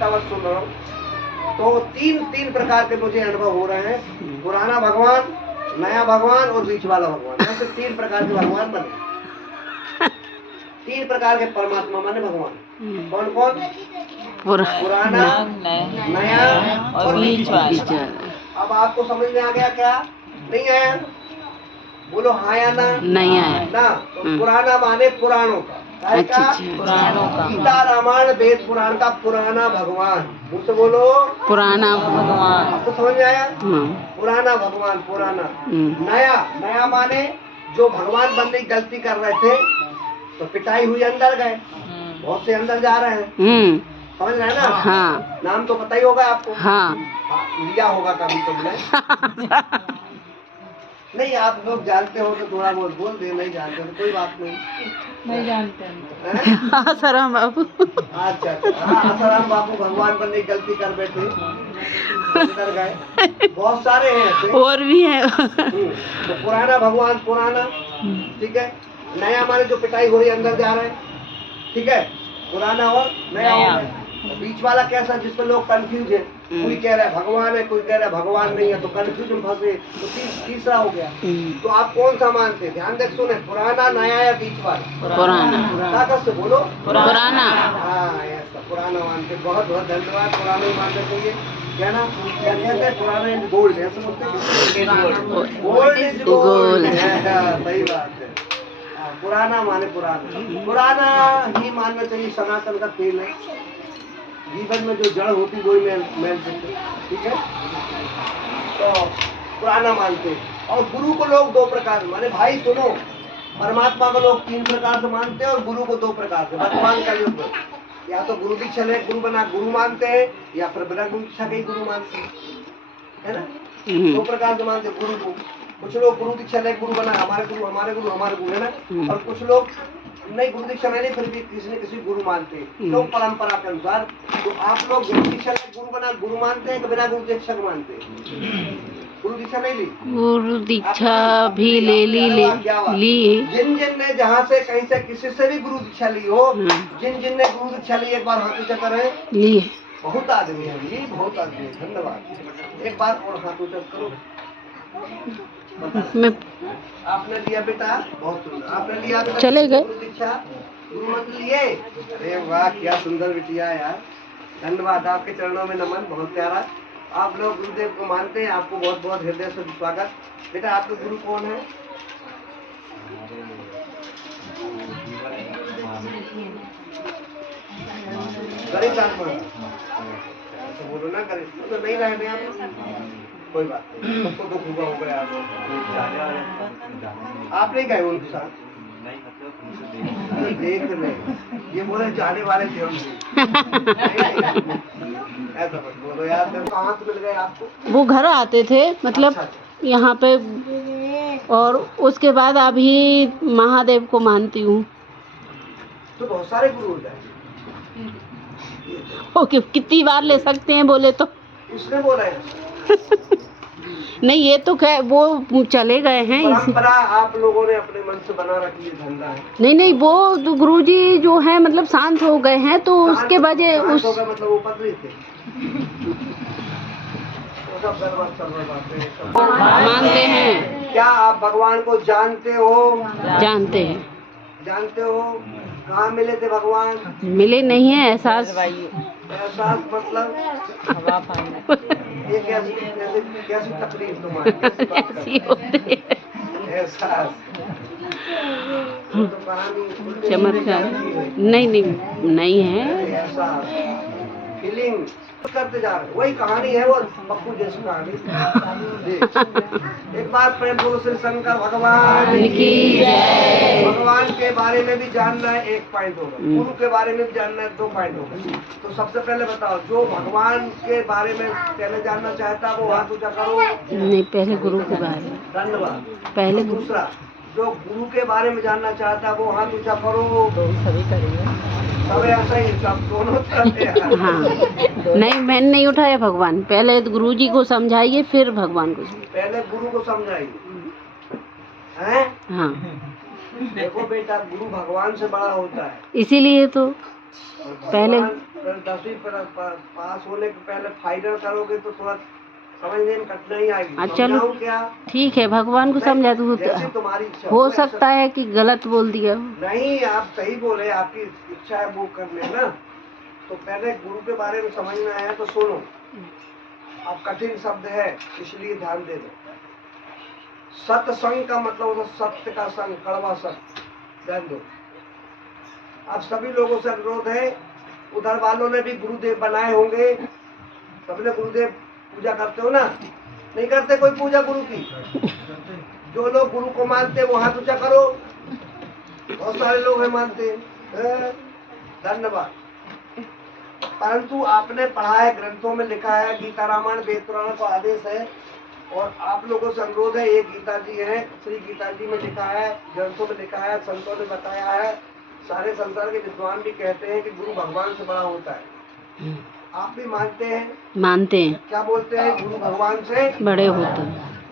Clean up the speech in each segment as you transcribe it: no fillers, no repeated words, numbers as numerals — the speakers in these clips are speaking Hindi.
निष्ठावत सुन रहा हूँ। तो तीन प्रकार के मुझे अनुभव हो रहे हैं, पुराना भगवान, नया भगवान और बीच वाला भगवान। ऐसे 3 प्रकार के भगवान बने, 3 प्रकार के परमात्मा माने भगवान। कौन कौन? पुराना, नया और बीच वाला। अब आपको समझ में आ गया क्या? नहीं आया? बोलो हाँ या ना? नहीं आया ना। तो पुराना माने पुराणों का, अच्छा पुराणों का, गीता रामायण वेद पुराण का पुराना भगवान। मुझसे बोलो पुराना भगवान। आपको समझ में आया? पुराना भगवान, पुराना। नया माने जो भगवान बनने की गलती कर रहे थे तो पिटाई हुई, अंदर गए, बहुत से अंदर जा रहे हैं। समझ रहे हैं ना? हाँ। नाम तो पता ही होगा आपको। हाँ। लिया होगा कभी तुमने। नहीं, आप लोग जानते हो तो थोड़ा बहुत बोल दे, नहीं जानते तो कोई बात नहीं जानते हैं। आसाराम बाबू। अच्छा, आसाराम बाबू भगवान बनने की गलती कर बैठे, अंदर गए, बहुत सारे हैं ऐसे और भी है। तो पुराना भगवान, पुराना, ठीक है। नया माने जो पिटाई हो रही अंदर जा रहे हैं, ठीक है, पुराना और नया। बीच वाला कैसा? जिसमें लोग कंफ्यूज है, कोई कह रहा है भगवान है, कोई कह रहा है भगवान नहीं है, तो कंफ्यूजन फंसे, तो तीसरा हो गया। तो आप कौन सा मानते हैं? ध्यान देख सुने, पुराना, नया या बीच वाला? पुराना। ताकत से बोलो पुराना। हाँ, ऐसा पुराना मानते। बहुत बहुत धन्यवाद। पुराना ही मानते चाहिए, क्या ना? क्या कहते हैं? पुराना इज गोल्ड, ऐसा बोलते हैं, गोल्ड इज गोल्ड। सही बात है। पुराना माने पुराना ही मानना चाहिए। सनातन का तेल है, जीवन में जो जड़ होती वही मेल देते, ठीक है। तो पुराना मानते। और गुरु को लोग 2 प्रकार माने। भाई सुनो, परमात्मा को लोग 3 प्रकार से मानते हैं और गुरु को 2 प्रकार से। वर्तमान का युग में या तो गुरु दीक्षा ले गुरु बना गुरु मानते हैं, या फिर बिना गुरु दीक्षा के ही गुरु मानते हैं, है ना? 2 प्रकार से मानते गुरु को। कुछ लोग गुरु दीक्षा ले गुरु बना, हमारे गुरु हमारे गुरु हमारे गुरु, है ना? और कुछ लोग नहीं, गुरु दीक्षा नहीं, फिर भी किसी न किसी गुरु मानते हैं, लोग परंपरा के अनुसार। तो आप लोग गुरु दीक्षा ले गुरु बना गुरु मानते हैं कि बिना गुरु दीक्षा के मानते हैं? गुरु दीक्षा नहीं ली? गुरु दीक्षा भी ले ली। जिन ने जहाँ से कहीं से किसी से भी गुरु दीक्षा ली हो, जिन ने गुरु दीक्षा ली, एक बार हाथ ऊंचा करें। लिए बहुत आदमी है जी, बहुत आदमी है। धन्यवाद। एक बार और हाथ ऊंचा करो। मैं आपने लिया बेटा, बहुत सुंदर। आपने लिया बेटा, चले गए गुरु दीक्षा, गुरु मत लिए? अरे वाह, क्या सुंदर बिटिया यार। धन्यवाद, आपके चरणों में नमन, बहुत प्यारा। आप लोग गुरुदेव को मानते हैं, आपको बहुत बहुत हृदय से स्वागत। बेटा आपके गुरु कौन है? गरीब आत्मा तो बोलो ना, गरीब तो नहीं रहे आप, कोई बात नहीं, सबको दुख हुआ होगा। आप नहीं गए उनके साथ? देख ले, ये बोले जाने वाले थे उनसे। ऐसा मत बोलो यार। कहाँ से मिल गए आपको? वो घर आते थे, मतलब अच्छा। यहाँ पे, और उसके बाद अभी महादेव को मानती हूँ। तो बहुत सारे गुरु हो जाए। ओके, कितनी बार ले सकते हैं बोले तो? उसने बोला है। नहीं, ये तो क्या, वो चले गए हैं। परंपरा आप लोगों ने अपने मन से बना रखी है, धंधा है। नहीं, वो तो गुरुजी जो है मतलब शांत हो गए हैं, तो उसके वजह उस मतलब वो पत्नी थे। मानते हैं। क्या आप भगवान को जानते हो? जानते हैं। जानते हो? कहाँ मिले थे भगवान? मिले नहीं है, एहसास मतलब ये कैसी तकलीफ तुम्हारी? ऐसी होती है। एहसास चमत्कार नहीं है। फीलिंग करते जा रहे, वही कहानी है, वो पप्पू जैसी कहानी। एक बार प्रेम पूर्व श्री शंकर भगवान की जय। भगवान के बारे में भी जानना है 1 पॉइंट होगा, गुरु के बारे में भी जानना है 2 पॉइंट होगा। तो सबसे पहले बताओ, जो भगवान के बारे में पहले जानना चाहता वो हाथ ऊंचा करो। नहीं, पहले गुरु के बारे में। धन्यवाद। पहले दूसरा, जो गुरु के बारे में जानना चाहता वो हाथ ऊंचा करो। सभी करेंगे, सब ऐसा ही, सब दोनों तरफ। हाँ, नहीं, मैंने नहीं उठाया भगवान। पहले तो गुरु जी को समझाइए, फिर भगवान को। पहले गुरु को समझाइए, हैं? हाँ। देखो बेटा, गुरु भगवान से बड़ा होता है। इसीलिए तो और पहले- भगवान 10वीं पास होने के पहले फाइनल करोगे तो थोड़ा समझने में कठिनाई आएगी। हाँ, चलो। समझाऊं क्या? ठीक है, भगवान को समझा तो जैसी तुम्हारी इच्छा हो ऐसा- सकता है कि गलत बोल दिया हो। नहीं, आप सही बोले, आपकी इच्छा है वो कर लेना। तो पहले गुरु के बारे में समझना है तो सुनो। अब कठिन शब्द है इसलिए ध्यान दे दो। सत्संग का मतलब होता है सत्य का संग, कड़वा सत्य। ध्यान दो। अब सभी लोगों से अनुरोध है, उधर वालों ने भी गुरुदेव बनाए होंगे, सबने गुरुदेव पूजा करते हो ना? नहीं करते कोई पूजा गुरु की? जो लोग गुरु को मानते हैं वो हाथ ऊंचा करो। बहुत सारे लोग हैं मानते हैं। धन्यवाद। परंतु आपने पढ़ा है, ग्रंथों में लिखा है, गीता रामायण वेद पुराण का आदेश है, और आप लोगों से अनुरोध है, एक गीता जी है, श्री गीता जी में लिखा है, ग्रंथों में लिखा है, संतों ने बताया है, सारे संसार के विद्वान भी कहते हैं कि गुरु भगवान से बड़ा होता है। आप भी मानते हैं? मानते हैं, क्या बोलते हैं? गुरु भगवान से बड़े होते हैं।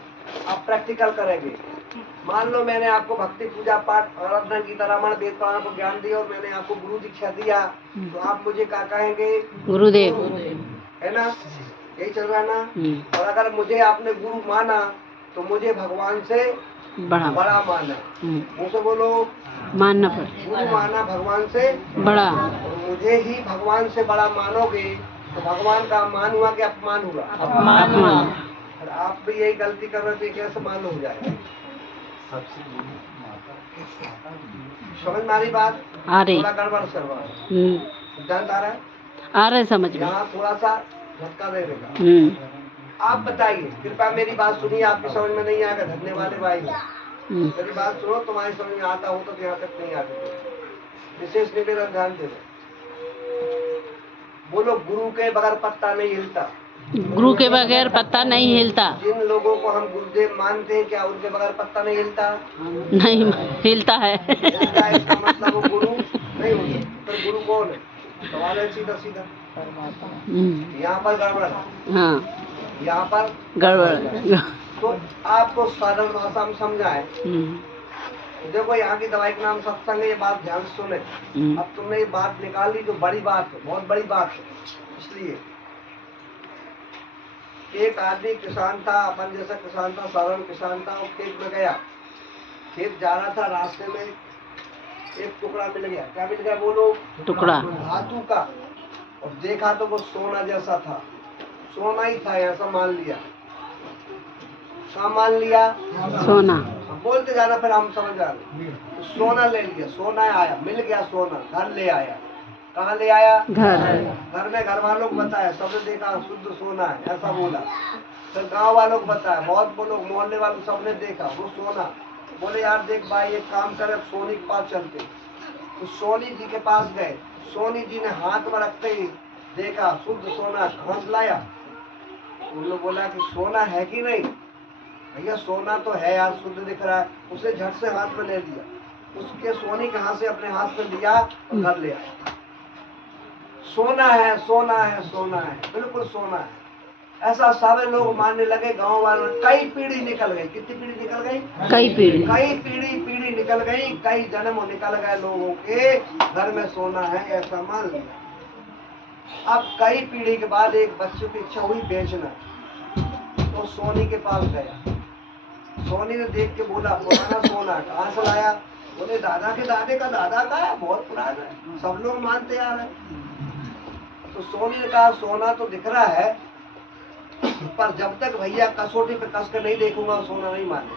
आप प्रैक्टिकल करेंगे। मान लो मैंने आपको भक्ति पूजा पाठ आराधना गीता रामायण वेद पुराण को ज्ञान दिया और मैंने आपको गुरु दीक्षा दिया, तो आप मुझे क्या कहेंगे? गुरुदेव, है ना? यही चल रहा ना? और अगर मुझे आपने गुरु माना तो मुझे भगवान से बड़ा माना। मुँह से बोलो। मानना पड़े, गुरु माना भगवान से बड़ा। और मुझे ही भगवान से बड़ा मानोगे तो भगवान का मान हुआ कि अपमान हुआ? अपमान। और आप भी यही गलती कर रहे थे, कैसे मान हो जाएगा? समझ में आ रही बात? आ रही। थोड़ा गड़बड़ करवा सिद्धांत आ रहा है? आ रहे समझ में। यहाँ थोड़ा सा झटका दे देगा। आप बताइए, कृपया मेरी बात सुनिए, आपकी समझ में नहीं आएगा, धन्यवाद भाई। मेरी बात सुनो, तुम्हारी समझ में आता हो तो यहाँ तक नहीं आते, विशेष निवेदन ध्यान दे दो। बोलो, गुरु के बगैर पत्ता नहीं हिलता। गुरु के बगैर पत्ता नहीं हिलता। जिन लोगों को हम गुरुदेव मानते हैं, क्या उनके बगैर पत्ता नहीं हिलता? नहीं हिलता है। हिलता है, इसका मतलब वो गुरु नहीं हो सकता। तो गुरु कौन है? सवाल है सीधा सीधा। यहाँ पर गड़बड़ है। हाँ, यहाँ पर गड़बड़। तो आपको साधारण भाषा में समझाए। देखो, यहाँ की दवाई का नाम सत्संग है, ये बात ध्यान से सुने। अब तुमने ये बात निकाल ली जो बड़ी बात है, बहुत बड़ी बात है। इसलिए एक आदमी किसान था, अपन जैसा किसान था, साधारण किसान था, वो खेत में गया, खेत जा रहा था, रास्ते में एक टुकड़ा मिल गया। क्या मिल गया बोलो? टुकड़ा धातु का। और देखा तो वो सोना जैसा था, सोना ही था, ऐसा मान लिया। क्या मान लिया? सोना। बोलते जाना, फिर हम समझ आ रहे। तो सोना ले लिया, सोना आया, मिल गया सोना, घर ले आया। कहाँ ले आया? घर में घर वालों को बताया, सबने देखा शुद्ध सोना है, ऐसा बोला। फिर गांव वालों को बताया, बहुत लोग, मोहल्ले वालों, सबने देखा वो सोना। बोले यार देख भाई, एक काम करे, सोनी के पास चलते। तो सोनी जी के पास गए। सोनी जी ने हाथ में रखते ही देखा शुद्ध सोना, घास लाया। उन्होंने बोला कि सोना है कि नहीं? भैया सोना तो है यार, शुद्ध दिख रहा है। उसे झट से हाथ में ले लिया, उसके सोनी के हाथ से अपने हाथ में लिया और घर ले आया। सोना है, सोना है, सोना है, बिल्कुल सोना है, ऐसा सारे लोग मानने लगे। गांव वालों, कई पीढ़ी निकल गई। कितनी पीढ़ी निकल गई? कई पीढ़ी पीढ़ी निकल गई, कई जन्म निकल गए लोगों के घर में सोना है, ऐसा मान लिया। अब कई पीढ़ी के बाद एक बच्चे की इच्छा हुई बेचना, तो सोनी के पास गया। सोनी ने देख के बोला, पुराना सोना कहाँ से लाया? बोले दादा के दादे का दादा का है, बहुत पुराना है, सब लोग मानते आ रहे हैं। तो सोनी ने कहा सोना तो दिख रहा है, पर जब तक भैया कसौटी पे कस कर नहीं देखूंगा सोना नहीं माने।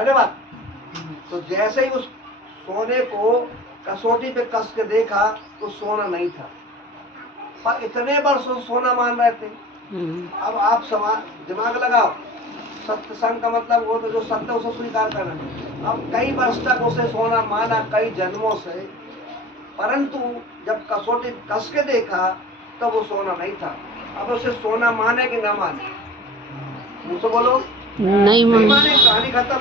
है ना बात? तो जैसे ही उस सोने को कसौटी पे कस के देखा तो सोना नहीं था, पर इतने वर्षों सोना मान रहे थे। अब आप दिमाग लगाओ, सत्संग का मतलब वो तो जो सत्य उसे स्वीकार करना। अब कई वर्ष तक उसे सोना माना, कई जन्मों से, परंतु जब कसौटी कस के देखा तब वो सोना नहीं था। अब उसे सोना माने कि ना माने? मुझसे बोलो। नहीं माने, कहानी खत्म।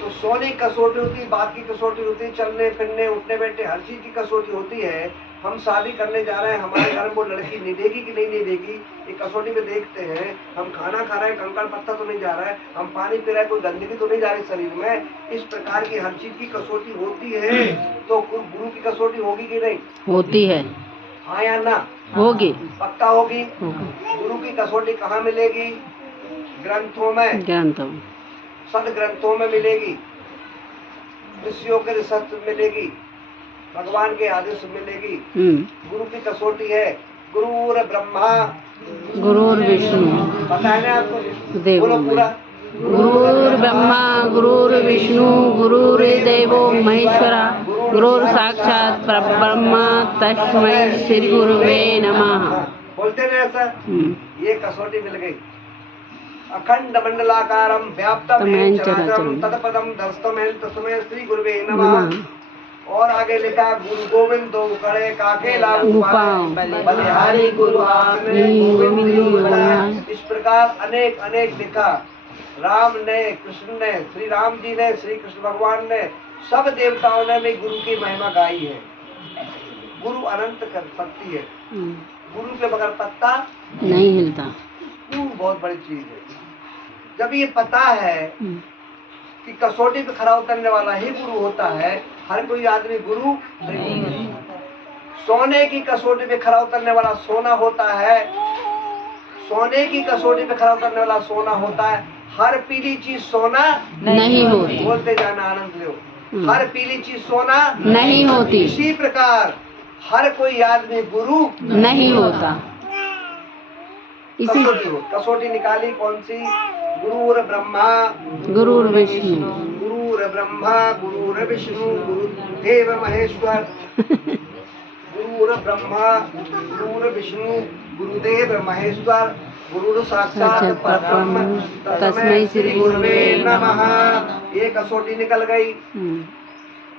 तो सोने की कसौटी होती, बात की कसौटी होती, चलने फिरने उठने बैठने हर चीज की कसौटी होती है। हम शादी करने जा रहे हैं, हमारे घर में वो लड़की निभेगी कि नहीं निभेगी, ये कसौटी पे देखते हैं। हम खाना खा रहे हैं, कंकड़ पत्थर तो नहीं जा रहा है, हम पानी पी रहे हैं, कोई गंदगी तो नहीं जा रही शरीर में। इस प्रकार की हर चीज की कसौटी होती है। तो गुरु की कसौटी होगी कि नहीं? होती है। हाँ या ना? होगी। पक्का होगी। होगी। गुरु की कसौटी कहाँ मिलेगी? ग्रंथों में, ग्रंथों, सद ग्रंथों में मिलेगी, ऋषियों के रिसर्च मिलेगी, भगवान के आदेश मिलेगी। गुरु की कसौटी है गुरुर ब्रह्मा गुरुर विष्णु, पता है ना आपको? देवो बोलो पूरा। गुरुर ब्रह्मा गुरुर विष्णु गुरुर्देवो महेश्वरा गुरुर साक्षात परब्रह्म तस्मै श्री गुरुवे नमः। बोलते ना ऐसा? ये कसौटी मिल गई। अखंड मंडलाकारम व्याप्तम येन चराचरम तत्पदम दर्शतमेन तस्मै श्री गुरुवे नमः। और आगे लिखा गुरु गोविंद दो कड़े काके लागू पाए बलिहारी गुरु आपने गोविंद योग बनाए। इस प्रकार अनेक अनेक लिखा। राम ने, कृष्ण ने, श्री राम जी ने, श्री कृष्ण भगवान ने, सब देवताओं ने भी गुरु की महिमा गाई है। गुरु अनंत कर सकती है। गुरु के बगैर पत्ता नहीं हिलता। गुरु बहुत बड़ी चीज है। जब ये पता है कि कसौटी पे खरा उतरने वाला ही गुरु होता है, हर कोई आदमी गुरु नहीं। सोने की कसौटी पे खरा उतरने वाला सोना होता है, सोने की कसौटी पे खरा उतरने वाला सोना होता है। हर पीली चीज सोना नहीं होती। बोलते जाना, आनंद लो। हर पीली चीज सोना नहीं होती। इसी प्रकार हर कोई आदमी गुरु नहीं होता। इसी कसौटी निकाली कौन सी? गुरुर ब्रह्मा गुरुर विष्णु गुरुर ब्रह्मा गुरुर विष्णु गुरुदेव महेश्वर। गुरुर ब्रह्मा गुरुर विष्णु गुरुदेव महेश्वर गुरु साक्षात परब्रह्म तस्मै श्री गुरुवे नमः। ये कसौटी निकल गई।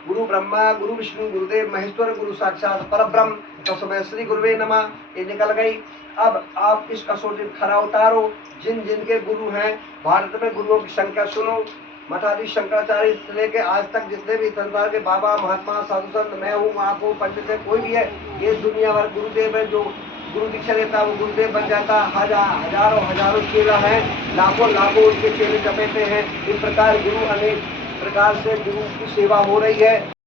गुरु ब्रह्मा गुरु विष्णु गुरुदेव महेश्वर गुरु साक्षात परब्रह्म तस्मै श्री गुरुवे नमः, ये निकल गई। अब आप इस कसौटी में खरा उतारो। जिन जिन के गुरु हैं, भारत में गुरुओं की संख्या सुनो। मठाधीश शंकराचार्य से लेके आज तक जितने भी संसार के बाबा महात्मा साधु संत, मैं हूँ, आप हो, पंडित है, कोई भी है, ये दुनिया भर गुरुदेव है। जो गुरु दीक्षा लेता वो गुरुदेव बन जाता। हजारों हजारों चेला है, लाखों लाखों उसके चेले चपेटे हैं। इस प्रकार गुरु अनेक प्रकार से गुरु की सेवा हो रही है।